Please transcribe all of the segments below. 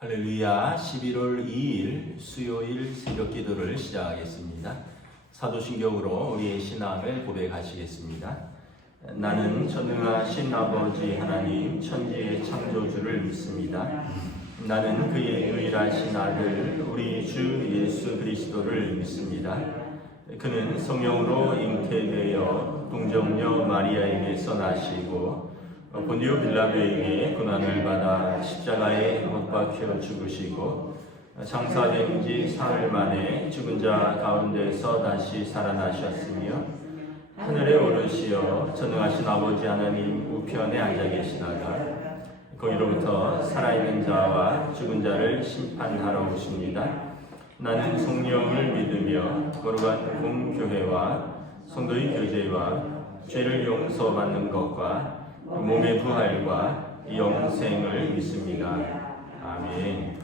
할렐루야. 11월 2일 수요일 새벽 기도를 시작하겠습니다. 사도신경으로 우리의 신앙을 고백하시겠습니다. 나는 전능하신 아버지 하나님 천지의 창조주를 믿습니다. 나는 그의 유일하신 아들 우리 주 예수 그리스도를 믿습니다. 그는 성령으로 잉태되어 동정녀 마리아에게서 나시고 본디오 빌라도에게 고난을 받아 십자가에 못 박혀 죽으시고 장사된 지 사흘 만에 죽은 자 가운데서 다시 살아나셨으며 하늘에 오르시어 전능하신 아버지 하나님 우편에 앉아 계시다가 거기로부터 살아있는 자와 죽은 자를 심판하러 오십니다. 나는 성령을 믿으며 거룩한 공교회와 성도의 교제와 죄를 용서받는 것과 몸의 부활과 영생을 믿습니다. 아멘.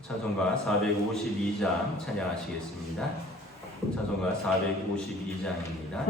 찬송가 452장 찬양하시겠습니다. 찬송가 452장입니다.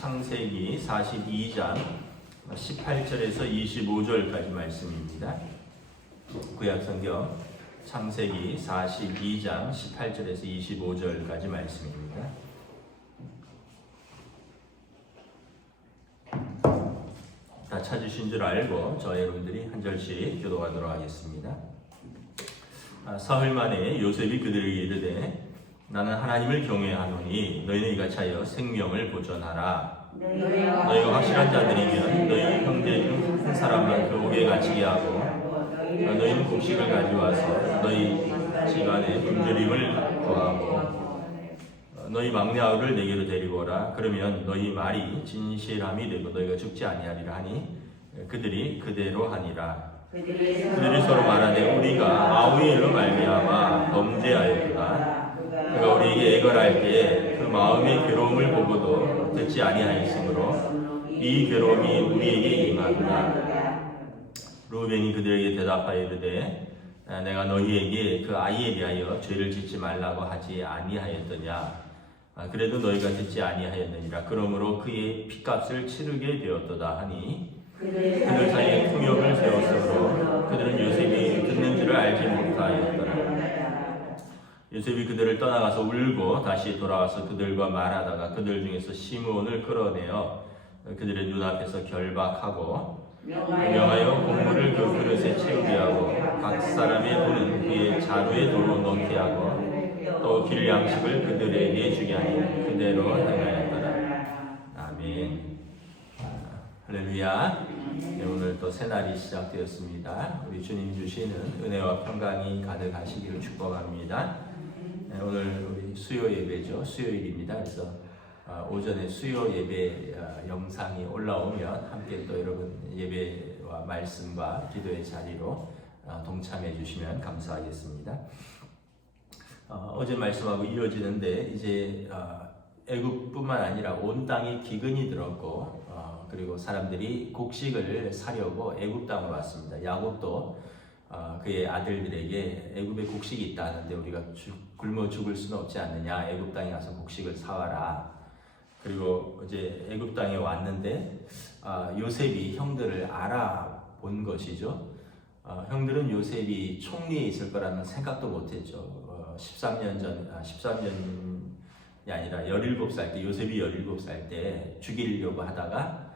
창세기 42장 18절에서 25절까지 말씀입니다. 구약성경 창세기 42장 18절에서 25절까지 말씀입니다. 다 찾으신 줄 알고 저 여러분들이 한 절씩 교도하도록 하겠습니다. 사흘 만에 요셉이 그들에게 이르되 나는 하나님을 경외하노니 너희는 이같이 하여 생명을 보존하라. 너희가 확실한 자들이면 너희 형제 중 한 사람만 그 옥에 갇히게 하고 너희는 곡식을 가져와서 너희 집안에 굶주림을 구하고 너희 막내 아우를 내게로 데리고 오라. 그러면 너희 말이 진실함이 되고 너희가 죽지 아니하리라 하니 그들이 그대로 하니라. 그들이 서로 말하되 우리가 아우의 일로 말미암아 범죄하였구나. 그가 우리에게 애걸할 때에 그 마음의 괴로움을 보고도 듣지 아니하였으므로 이 괴로움이 우리에게 임하구나. 루벤이 그들에게 대답하여 이르되 내가 너희에게 그 아이에 대하여 죄를 짓지 말라고 하지 아니하였더냐. 그래도 너희가 듣지 아니하였느니라. 그러므로 그의 피값을 치르게 되었도다 하니 그들 사이에 통역을 세웠으므로 그들은 요셉이 듣는 줄을 알지 못하였더라. 요셉이 그들을 떠나가서 울고 다시 돌아와서 그들과 말하다가 그들 중에서 시므온을 끌어내어 그들의 눈앞에서 결박하고 명하여 곡물을 그 그릇에 채우게 하고 각 사람의 돈은 그의 자루에 도로 넣게 하고 또 길 양식을 그들에게 주게 하니 그대로 행하였더라. 아멘. 할렐루야. 네, 오늘 또 새날이 시작되었습니다. 우리 주님 주시는 은혜와 평강이 가득하시기를 축복합니다. 네, 오늘 우리 수요 예배죠. 수요일입니다. 그래서 오전에 수요 예배 영상이 올라오면 함께 또 여러분 예배와 말씀과 기도의 자리로 동참해 주시면 감사하겠습니다. 어제 말씀하고 이어지는데 이제 애굽뿐만 아니라 온 땅에 기근이 들었고 그리고 사람들이 곡식을 사려고 애굽 땅으로 왔습니다. 야곱도 그의 아들들에게 애굽에 곡식이 있다 하는데 우리가 굶어 죽을 수는 없지 않느냐, 애굽 땅에 가서 곡식을 사와라. 그리고 이제 애굽 땅에 왔는데 요셉이 형들을 알아본 것이죠. 형들은 요셉이 총리에 있을 거라는 생각도 못했죠. 13년이 아니라 17살 때, 요셉이 17살 때 죽이려고 하다가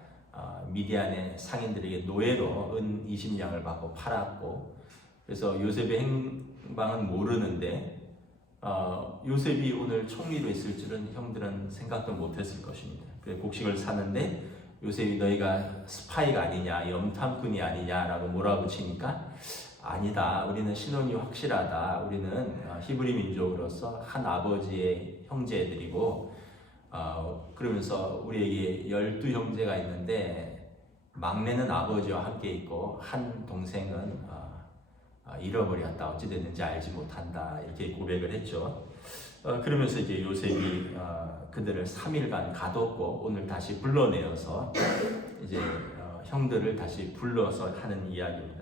미디안의 상인들에게 노예로 은 20냥을 받고 팔았고, 그래서 요셉의 행방은 모르는데 요셉이 오늘 총리로 있을 줄은 형들은 생각도 못했을 것입니다. 그래서 곡식을 사는데 요셉이 너희가 스파이가 아니냐, 염탐꾼이 아니냐라고 몰아붙이니까 아니다. 우리는 신혼이 확실하다. 우리는 히브리 민족으로서 한 아버지의 형제들이고 그러면서 우리에게 12형제가 있는데 막내는 아버지와 함께 있고 한 동생은 잃어버렸다. 어찌 됐는지 알지 못한다. 이렇게 고백을 했죠. 그러면서 이제 요셉이 그들을 3일간 가뒀고 오늘 다시 불러내어서 이제 형들을 다시 불러서 하는 이야기입니다.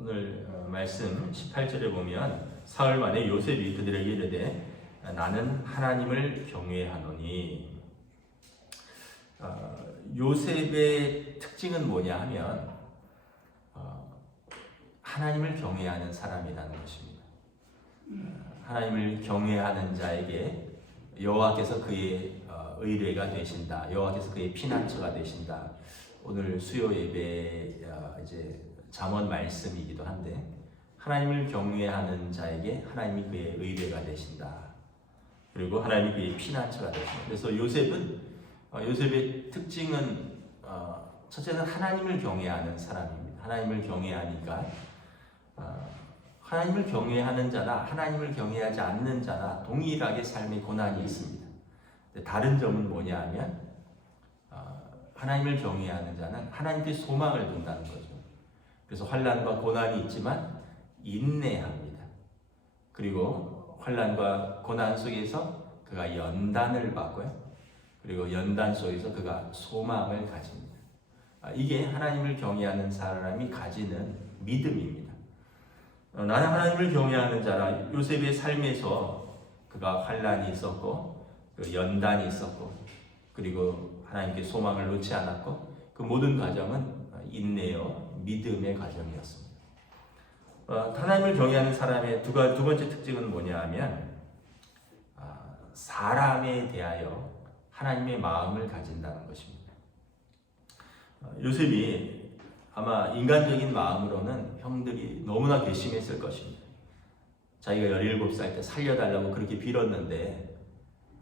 오늘 말씀 18절에 보면 사흘 만에 요셉이 그들에게 이르되 나는 하나님을 경외하노니. 요셉의 특징은 뭐냐 하면 하나님을 경외하는 사람이라는 것입니다. 하나님을 경외하는 자에게 여호와께서 그의 의뢰가 되신다. 여호와께서 그의 피난처가 되신다. 오늘 수요 예배 이제 잠언 말씀이기도 한데 하나님을 경외하는 자에게 하나님이 그의 의뢰가 되신다. 그리고 하나님이 그의 피난처가 되신다. 그래서 요셉의 특징은 첫째는 하나님을 경외하는 사람입니다. 하나님을 경외하니까 하나님을 경외하는 자나 하나님을 경외하지 않는 자나 동일하게 삶의 고난이 있습니다. 다른 점은 뭐냐 하면 하나님을 경외하는 자는 하나님께 소망을 둔다는 거죠. 그래서 환난과 고난이 있지만 인내합니다. 그리고 환난과 고난 속에서 그가 연단을 받고요. 그리고 연단 속에서 그가 소망을 가집니다. 이게 하나님을 경외하는 사람이 가지는 믿음입니다. 나는 하나님을 경외하는 자라. 요셉의 삶에서 그가 환난이 있었고 연단이 있었고 그리고 하나님께 소망을 놓지 않았고 그 모든 과정은 인내요 믿음의 과정이었습니다. 하나님을 경외하는 사람의 두 번째 특징은 뭐냐 하면 사람에 대하여 하나님의 마음을 가진다는 것입니다. 요셉이 아마 인간적인 마음으로는 형들이 너무나 괘씸했을 것입니다. 자기가 17살 때 살려달라고 그렇게 빌었는데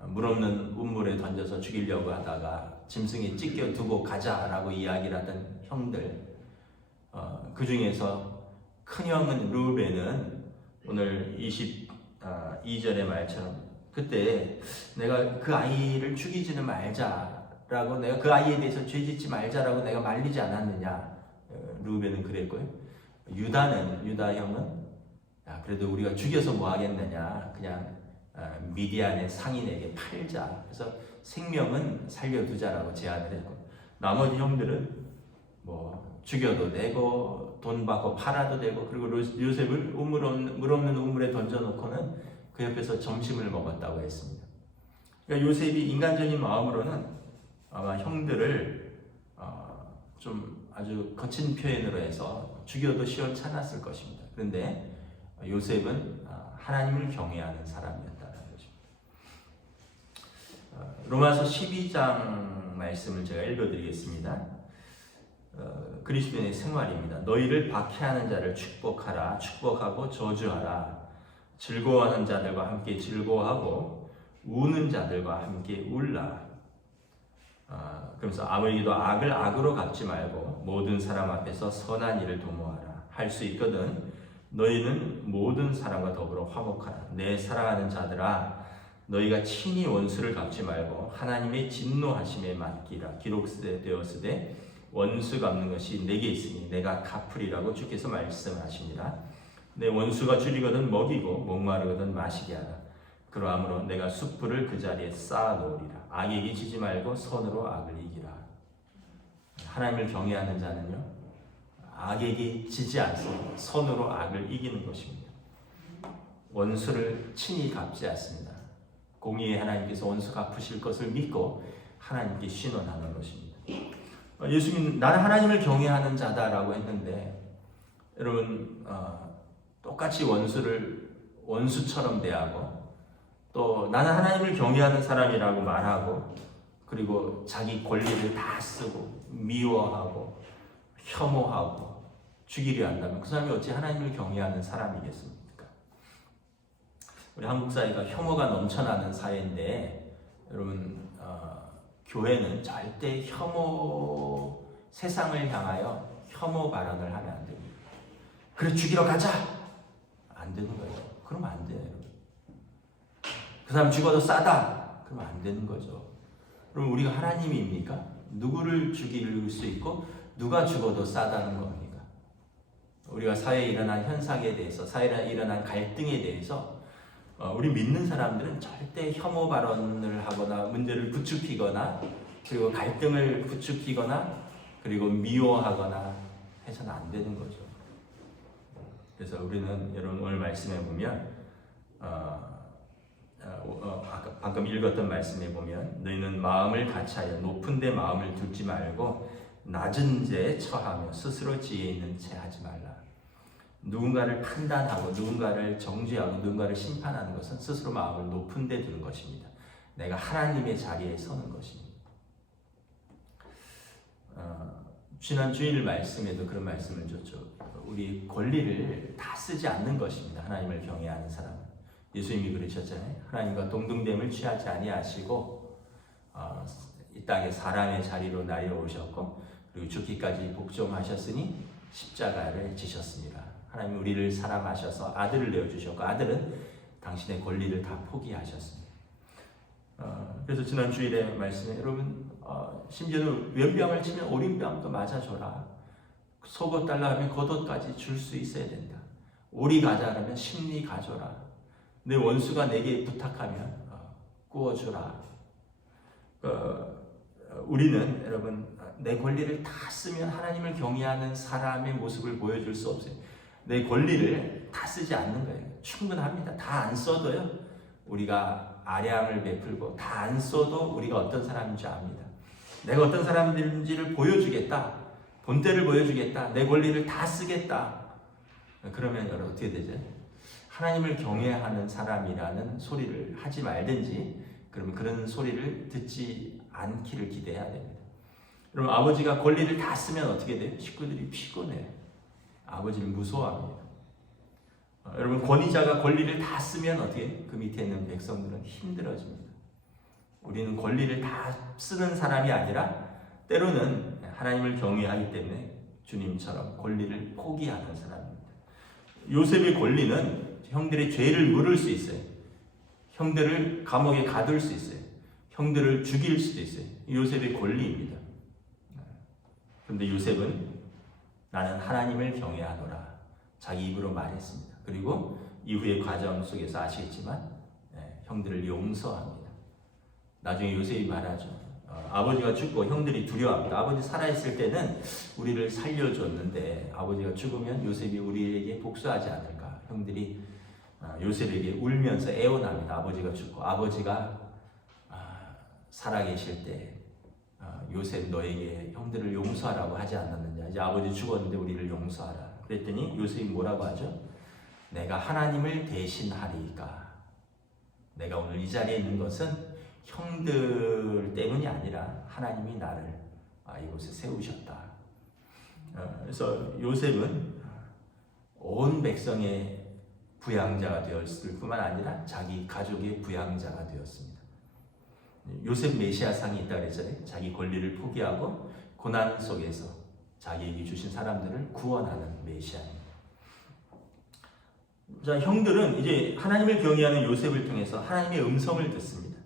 물 없는 우물에 던져서 죽이려고 하다가 짐승에 찢겨 두고 가자라고 이야기를 하던 형들, 그 중에서 큰형은 르우벤은 오늘 22절의 말처럼 그때 내가 그 아이를 죽이지는 말자라고, 내가 그 아이에 대해서 죄짓지 말자라고 내가 말리지 않았느냐. 르우벤은 그랬고요. 유다 형은 그래도 우리가 죽여서 뭐 하겠느냐, 그냥 미디안의 상인에게 팔자. 그래서 생명은 살려두자라고 제안을 했고, 나머지 형들은 뭐 죽여도 되고 돈 받고 팔아도 되고, 그리고 요셉을 물 없는 우물에 던져놓고는 그 옆에서 점심을 먹었다고 했습니다. 그러니까 요셉이 인간적인 마음으로는 아마 형들을 좀 아주 거친 표현으로 해서 죽여도 시원찮았을 것입니다. 그런데 요셉은 하나님을 경외하는 사람이었다는 것입니다. 로마서 12장 말씀을 제가 읽어드리겠습니다. 그리스도인의 생활입니다. 너희를 박해하는 자를 축복하라. 축복하고 저주하라. 즐거워하는 자들과 함께 즐거워하고 우는 자들과 함께 울라. 그러면서 아무에게도 악을 악으로 갚지 말고 모든 사람 앞에서 선한 일을 도모하라. 할 수 있거든 너희는 모든 사람과 더불어 화목하라. 내 사랑하는 자들아, 너희가 친히 원수를 갚지 말고 하나님의 진노하심에 맡기라. 기록되었으되 원수 갚는 것이 내게 있으니 내가 갚으리라고 주께서 말씀하시니라. 내 원수가 줄이거든 먹이고 목마르거든 마시게 하라. 그러함으로 내가 숯불을 그 자리에 쌓아 놓으리라. 악에게 지지 말고 선으로 악을 이기라. 하나님을 경외하는 자는요, 악에게 지지 않습니다. 선으로 악을 이기는 것입니다. 원수를 친히 갚지 않습니다. 공의의 하나님께서 원수 갚으실 것을 믿고 하나님께 신원하는 것입니다. 예수님, 나는 하나님을 경외하는 자다라고 했는데, 여러분 똑같이 원수를 원수처럼 대하고 또 나는 하나님을 경외하는 사람이라고 말하고 그리고 자기 권리를 다 쓰고 미워하고 혐오하고 죽이려 한다면 그 사람이 어찌 하나님을 경외하는 사람이겠습니까? 우리 한국 사회가 혐오가 넘쳐나는 사회인데 여러분 교회는 절대 세상을 향하여 혐오 발언을 하면 안 됩니다. 그래 죽이러 가자! 안 되는 거예요. 그러면 안 돼요. 그 사람 죽어도 싸다! 그러면 안 되는 거죠. 그럼 우리가 하나님입니까? 누구를 죽일 수 있고 누가 죽어도 싸다는 겁니까? 우리가 사회에 일어난 현상에 대해서, 사회에 일어난 갈등에 대해서 우리 믿는 사람들은 절대 혐오 발언을 하거나 문제를 부추기거나 그리고 갈등을 부추기거나 그리고 미워하거나 해서는 안 되는 거죠. 그래서 우리는 여러분 오늘 말씀에 보면 아까 방금 읽었던 말씀에 보면 너희는 마음을 같이하여 높은 데 마음을 두지 말고 낮은 데에 처하며 스스로 지혜 있는 채 하지 말라. 누군가를 판단하고 누군가를 정죄하고 누군가를 심판하는 것은 스스로 마음을 높은 데 두는 것입니다. 내가 하나님의 자리에 서는 것입니다. 지난 주일 말씀에도 그런 말씀을 줬죠. 우리 권리를 다 쓰지 않는 것입니다. 하나님을 경외하는 사람은. 예수님이 그러셨잖아요. 하나님과 동등됨을 취하지 아니하시고 이 땅에 사람의 자리로 내려오셨고 그리고 죽기까지 복종하셨으니 십자가를 지셨습니다. 하나님 우리를 사랑하셔서 아들을 내어주셨고 아들은 당신의 권리를 다 포기하셨습니다. 그래서 지난 주일에 말씀에 여러분 심지어는 왼병을 치면 오른병도 맞아줘라. 속옷 달라 하면 겉옷까지 줄 수 있어야 된다. 오리 가자 하면 심리 가져라. 내 원수가 내게 부탁하면 구워주라. 우리는 여러분 내 권리를 다 쓰면 하나님을 경외하는 사람의 모습을 보여줄 수 없어요. 내 권리를 다 쓰지 않는 거예요. 충분합니다. 다 안 써도요. 우리가 아량을 베풀고 다 안 써도 우리가 어떤 사람인지 압니다. 내가 어떤 사람인지를 보여주겠다. 본때를 보여주겠다. 내 권리를 다 쓰겠다. 그러면 여러분 어떻게 되죠? 하나님을 경외하는 사람이라는 소리를 하지 말든지 그러면 그런 소리를 듣지 않기를 기대해야 됩니다. 여러분 아버지가 권리를 다 쓰면 어떻게 돼요? 식구들이 피곤해요. 아버지를 무서워합니다. 여러분 권위자가 권리를 다 쓰면 어떻게 해요? 그 밑에 있는 백성들은 힘들어집니다. 우리는 권리를 다 쓰는 사람이 아니라 때로는 하나님을 경외하기 때문에 주님처럼 권리를 포기하는 사람입니다. 요셉의 권리는 형들의 죄를 물을 수 있어요. 형들을 감옥에 가둘 수 있어요. 형들을 죽일 수도 있어요. 요셉의 권리입니다. 그런데 요셉은 나는 하나님을 경외하노라 자기 입으로 말했습니다. 그리고 이후의 과정 속에서 아시겠지만 형들을 용서합니다. 나중에 요셉이 말하죠. 아버지가 죽고 형들이 두려워합니다. 아버지 살아있을 때는 우리를 살려줬는데 아버지가 죽으면 요셉이 우리에게 복수하지 않을까. 형들이 요셉에게 울면서 애원합니다. 아버지가 죽고 아버지가 살아계실 때 요셉 너에게 형들을 용서하라고 하지 않았느냐. 이제 아버지 죽었는데 우리를 용서하라. 그랬더니 요셉이 뭐라고 하죠? 내가 하나님을 대신하리이까. 내가 오늘 이 자리에 있는 것은 형들 때문이 아니라 하나님이 나를 이곳에 세우셨다. 그래서 요셉은 온 백성의 부양자가 되었을 뿐만 아니라 자기 가족의 부양자가 되었습니다. 요셉 메시아상이 있다 그랬잖아요. 자기 권리를 포기하고 고난 속에서 자기에게 주신 사람들을 구원하는 메시아입니다. 자, 형들은 이제 하나님을 경외하는 요셉을 통해서 하나님의 음성을 듣습니다.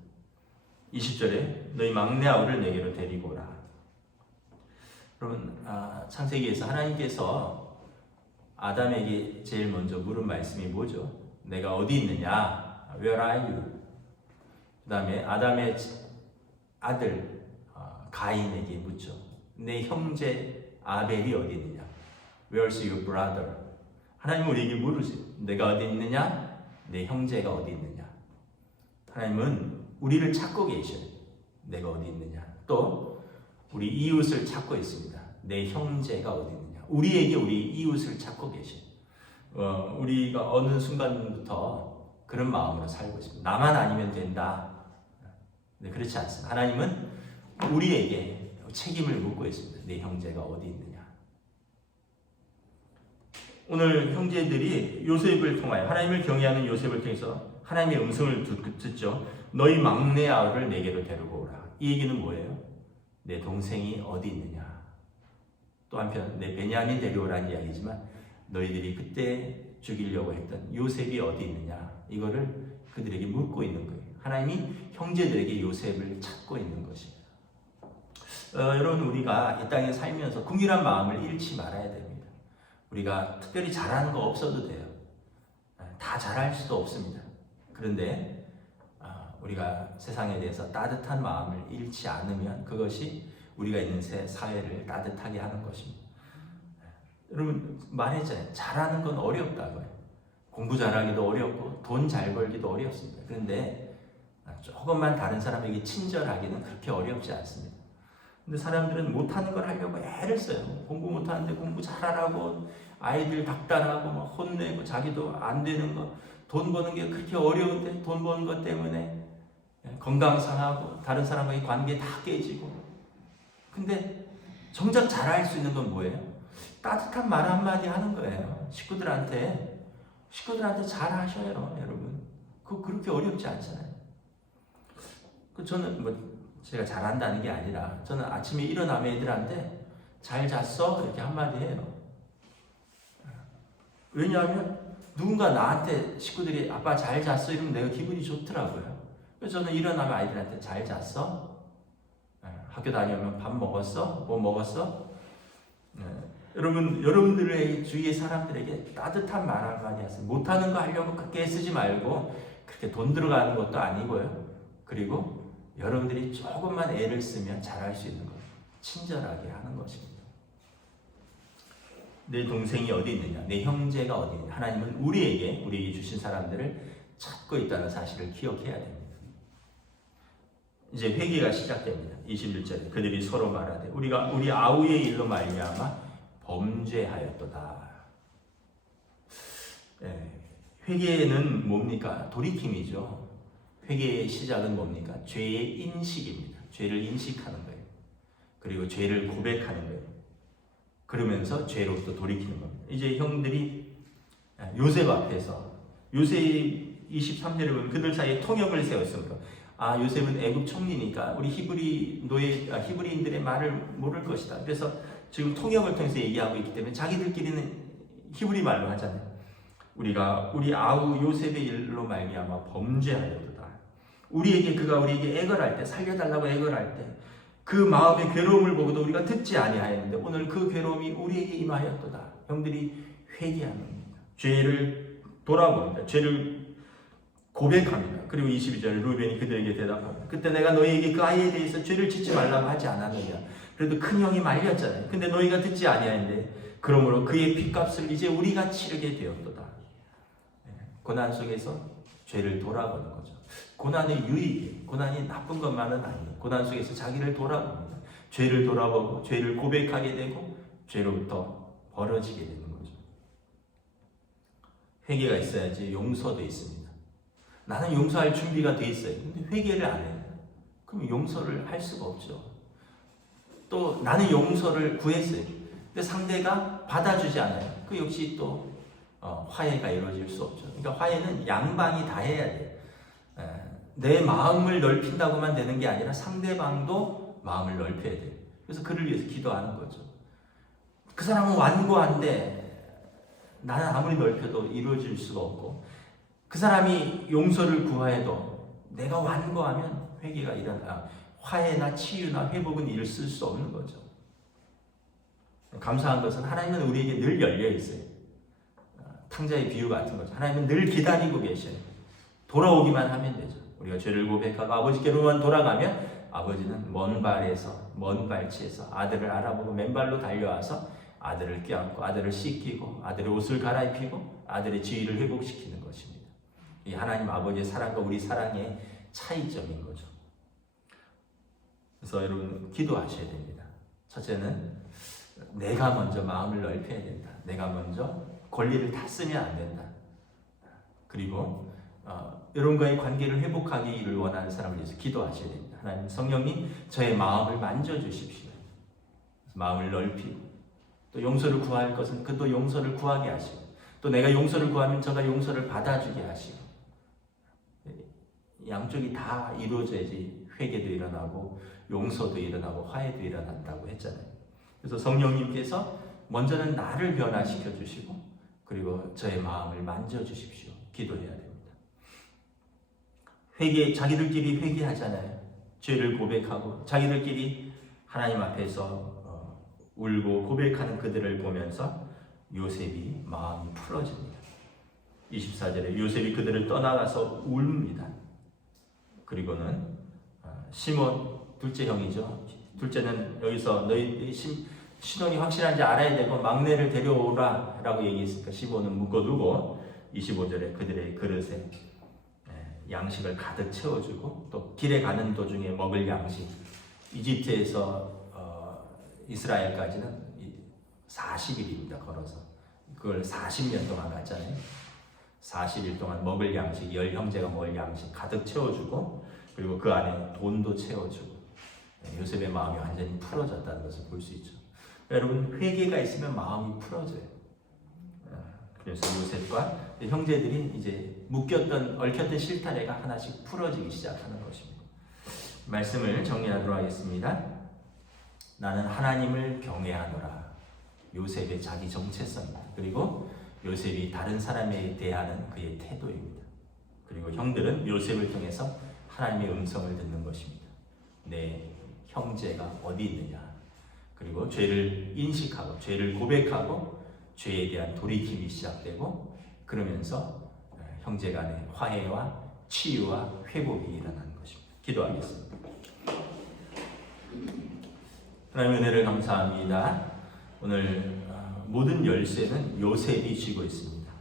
20절에 너희 막내 아우를 내게로 데리고 오라. 여러분, 창세기에서 하나님께서 아담에게 제일 먼저 물은 말씀이 뭐죠? 내가 어디 있느냐? Where are you? 그 다음에 아담의 아들 가인에게 묻죠. 내 형제 아벨이 어디 있느냐? Where's your brother? 하나님은 우리에게 물으지. 내가 어디 있느냐? 내 형제가 어디 있느냐? 하나님은 우리를 찾고 계셔요. 내가 어디 있느냐? 또 우리 이웃을 찾고 있습니다. 내 형제가 어디 있느냐? 우리에게 우리 이웃을 찾고 계셔요. 우리가 어느 순간부터 그런 마음으로 살고 있습니다. 나만 아니면 된다. 네, 그렇지 않습니다. 하나님은 우리에게 책임을 묻고 있습니다. 내 형제가 어디 있느냐. 오늘 형제들이 요셉을 통하여 하나님을 경외하는 요셉을 통해서 하나님의 음성을 듣죠. 너희 막내 아우를 내게로 데리고 오라. 이 얘기는 뭐예요? 내 동생이 어디 있느냐. 또 한편 내 베냐민 데려오라는 이야기지만 너희들이 그때 죽이려고 했던 요셉이 어디 있느냐. 이거를 그들에게 묻고 있는 거예요. 하나님이 형제들에게 요셉을 찾고 있는 것입니다. 여러분, 우리가 이 땅에 살면서 긍휼한 마음을 잃지 말아야 됩니다. 우리가 특별히 잘하는 거 없어도 돼요. 다 잘할 수도 없습니다. 그런데 우리가 세상에 대해서 따뜻한 마음을 잃지 않으면 그것이 우리가 있는 사회를 따뜻하게 하는 것입니다. 여러분, 말했잖아요. 잘하는 건 어렵다고요. 공부 잘하기도 어렵고 돈 잘 벌기도 어렵습니다. 그런데 조금만 다른 사람에게 친절하기는 그렇게 어렵지 않습니다. 근데 사람들은 못하는 걸 하려고 애를 써요. 공부 못하는데 공부 잘하라고 아이들 닥달하고 막 혼내고 자기도 안 되는 거, 돈 버는 게 그렇게 어려운데 돈 버는 것 때문에 건강 상하고 다른 사람과의 관계 다 깨지고. 근데 정작 잘할 수 있는 건 뭐예요? 따뜻한 말 한마디 하는 거예요. 식구들한테 잘 하셔요, 여러분. 그거 그렇게 어렵지 않잖아요. 저는 제가 잘한다는 게 아니라 저는 아침에 일어나면 애들한테 잘 잤어? 이렇게 한마디 해요. 왜냐하면 누군가 나한테 식구들이 아빠 잘 잤어? 이러면 내가 기분이 좋더라고요. 그래서 저는 일어나면 아이들한테 잘 잤어? 학교 다녀오면 밥 먹었어? 뭐 먹었어? 여러분들의 주위의 사람들에게 따뜻한 말 한마디 하세요. 못하는 거 하려고 그렇게 애쓰지 말고 그렇게 돈 들어가는 것도 아니고요. 그리고 여러분들이 조금만 애를 쓰면 잘할 수 있는 것, 친절하게 하는 것입니다. 내 동생이 어디 있느냐, 내 형제가 어디 있느냐. 하나님은 우리에게 주신 사람들을 찾고 있다는 사실을 기억해야 됩니다. 이제 회개가 시작됩니다. 21절에 그들이 서로 말하되 우리가 우리 아우의 일로 말미암아 범죄하였도다. 회개는 뭡니까? 돌이킴이죠. 회개의 시작은 뭡니까? 죄의 인식입니다. 죄를 인식하는 거예요. 그리고 죄를 고백하는 거예요. 그러면서 죄로부터 돌이키는 겁니다. 이제 형들이 요셉 앞에서 요셉 23절에 보면 그들 사이에 통역을 세웠습니다. 요셉은 애굽 총리니까 우리 히브리인들의 말을 모를 것이다. 그래서 지금 통역을 통해서 얘기하고 있기 때문에 자기들끼리는 히브리 말로 하잖아요. 우리가 우리 아우 요셉의 일로 말미암아 범죄하였도다. 그가 우리에게 애걸할 때, 살려달라고 애걸할 때 그 마음의 괴로움을 보고도 우리가 듣지 아니하였는데 오늘 그 괴로움이 우리에게 임하였도다. 형들이 회개합니다. 죄를 돌아봅니다. 죄를 고백합니다. 그리고 22절에 루벤이 그들에게 대답합니다. 그때 내가 너희에게 그 아이에 대해서 죄를 짓지 말라고 하지 않았느냐. 그래도 큰 형이 말렸잖아요. 근데 너희가 듣지 아니하였는데 그러므로 그의 핏값을 이제 우리가 치르게 되었도다. 고난 속에서 죄를 돌아보는 거죠. 고난의 유익이, 고난이 나쁜 것만은 아니에요. 고난 속에서 자기를 돌아봅니다. 죄를 돌아보고 죄를 고백하게 되고 죄로부터 벌어지게 되는 거죠. 회개가 있어야지 용서도 있습니다. 나는 용서할 준비가 돼 있어요. 근데 회개를 안 해요. 그럼 용서를 할 수가 없죠. 또 나는 용서를 구했어요. 근데 상대가 받아주지 않아요. 그 역시 또 화해가 이루어질 수 없죠. 그러니까 화해는 양방이 다 해야 돼요. 내 마음을 넓힌다고만 되는 게 아니라 상대방도 마음을 넓혀야 돼요. 그래서 그를 위해서 기도하는 거죠. 그 사람은 완고한데 나는 아무리 넓혀도 이루어질 수가 없고, 그 사람이 용서를 구해도 내가 완고하면 회개가 일어나 화해나 치유나 회복은 있을 수 없는 거죠. 감사한 것은 하나님은 우리에게 늘 열려 있어요. 탕자의 비유 같은 거죠. 하나님은 늘 기다리고 계셔요. 돌아오기만 하면 되죠. 우리가 죄를 고백하고 아버지께로만 돌아가면 아버지는 먼 발치에서 아들을 알아보고 맨발로 달려와서 아들을 껴안고 아들을 씻기고 아들의 옷을 갈아입히고 아들의 지위를 회복시키는 것입니다. 이 하나님 아버지의 사랑과 우리 사랑의 차이점인 거죠. 그래서 여러분 기도하셔야 됩니다. 첫째는 내가 먼저 마음을 넓혀야 된다. 내가 먼저 권리를 다 쓰면 안 된다. 그리고 여러분과의 관계를 회복하기를 원하는 사람을 위해서 기도하셔야 됩니다. 하나님 성령님 저의 마음을 만져주십시오. 마음을 넓히고 또 용서를 구할 것은 그도 용서를 구하게 하시고 또 내가 용서를 구하면 저가 용서를 받아주게 하시고 양쪽이 다 이루어져야지 회개도 일어나고 용서도 일어나고 화해도 일어난다고 했잖아요. 그래서 성령님께서 먼저는 나를 변화시켜 주시고 그리고 저의 마음을 만져주십시오. 기도해야 됩니다. 자기들끼리 회개하잖아요. 죄를 고백하고 자기들끼리 하나님 앞에서 울고 고백하는 그들을 보면서 요셉이 마음이 풀어집니다. 24절에 요셉이 그들을 떠나가서 울입니다. 그리고는 시몬 둘째 형이죠. 둘째는 여기서 너희 신혼이 확실한지 알아야 되고 막내를 데려오라 라고 얘기했으니까 시몬은 묶어두고 25절에 그들의 그릇에 양식을 가득 채워주고 또 길에 가는 도중에 먹을 양식, 이집트에서 이스라엘까지는 40일입니다. 걸어서 그걸 40년 동안 갔잖아요. 40일 동안 먹을 양식, 10형제가 먹을 양식 가득 채워주고 그리고 그 안에 돈도 채워주고 요셉의 마음이 완전히 풀어졌다는 것을 볼 수 있죠. 여러분 회개가 있으면 마음이 풀어져요. 그래서 요셉과 형제들이 이제 얽혔던 실타래가 하나씩 풀어지기 시작하는 것입니다. 말씀을 정리하도록 하겠습니다. 나는 하나님을 경외하노라. 요셉의 자기 정체성입니다. 그리고 요셉이 다른 사람에 대하는 그의 태도입니다. 그리고 형들은 요셉을 통해서 하나님의 음성을 듣는 것입니다. 내 형제가 어디 있느냐. 그리고 죄를 인식하고 죄를 고백하고 죄에 대한 돌이킴이 시작되고 그러면서 형제 간의 화해와 치유와 회복이 일어나는 것입니다. 기도하겠습니다. 하나님의 은혜를 감사합니다. 오늘 모든 열쇠는 요셉이 쥐고 있습니다.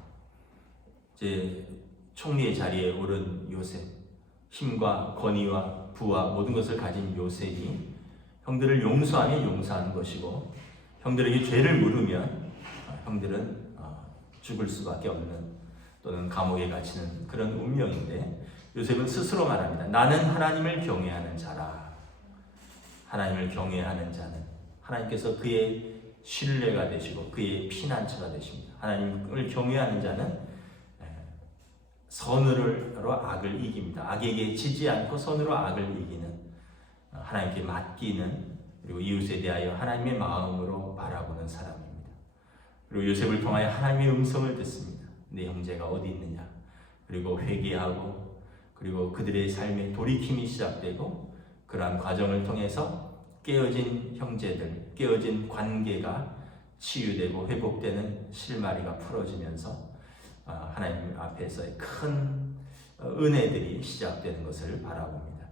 이제 총리의 자리에 오른 요셉, 힘과 권위와 부와 모든 것을 가진 요셉이 형들을 용서하면 용서하는 것이고 형들에게 죄를 물으면 형들은 죽을 수밖에 없는 또는 감옥에 갇히는 그런 운명인데 요셉은 스스로 말합니다. 나는 하나님을 경외하는 자라. 하나님을 경외하는 자는 하나님께서 그의 신뢰가 되시고 그의 피난처가 되십니다. 하나님을 경외하는 자는 선으로 악을 이깁니다. 악에게 지지 않고 선으로 악을 이기는 하나님께 맡기는 그리고 이웃에 대하여 하나님의 마음으로 바라보는 사람입니다. 그리고 요셉을 통하여 하나님의 음성을 듣습니다. 내 형제가 어디 있느냐. 그리고 회개하고 그리고 그들의 삶에 돌이킴이 시작되고 그러한 과정을 통해서 깨어진 형제들, 깨어진 관계가 치유되고 회복되는 실마리가 풀어지면서 하나님 앞에서의 큰 은혜들이 시작되는 것을 바라봅니다.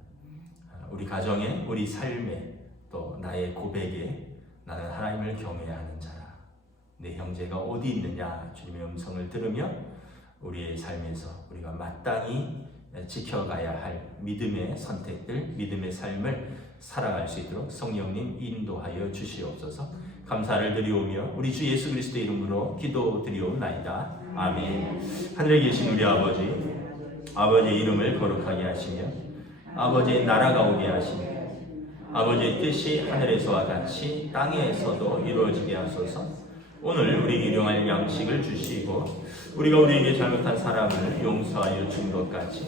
우리 가정에, 우리 삶에, 또 나의 고백에 나는 하나님을 경외하는 자라. 내 형제가 어디 있느냐 주님의 음성을 들으며 우리의 삶에서 우리가 마땅히 지켜가야 할 믿음의 선택들, 믿음의 삶을 살아갈 수 있도록 성령님 인도하여 주시옵소서. 감사를 드리오며 우리 주 예수 그리스도의 이름으로 기도드리옵나이다. 아멘. 하늘에 계신 우리 아버지의 이름을 거룩하게 하시며 아버지의 나라가 오게 하시며 아버지의 뜻이 하늘에서와 같이 땅에서도 이루어지게 하소서. 오늘 우리 일용할 양식을 주시고 우리가 우리에게 잘못한 사람을 용서하여 준 것 같이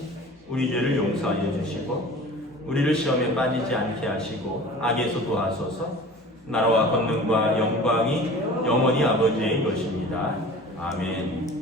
우리 죄를 용서하여 주시고 우리를 시험에 빠지지 않게 하시고 악에서 도하소서. 나라와 권능과 영광이 영원히 아버지의 것입니다. 아멘.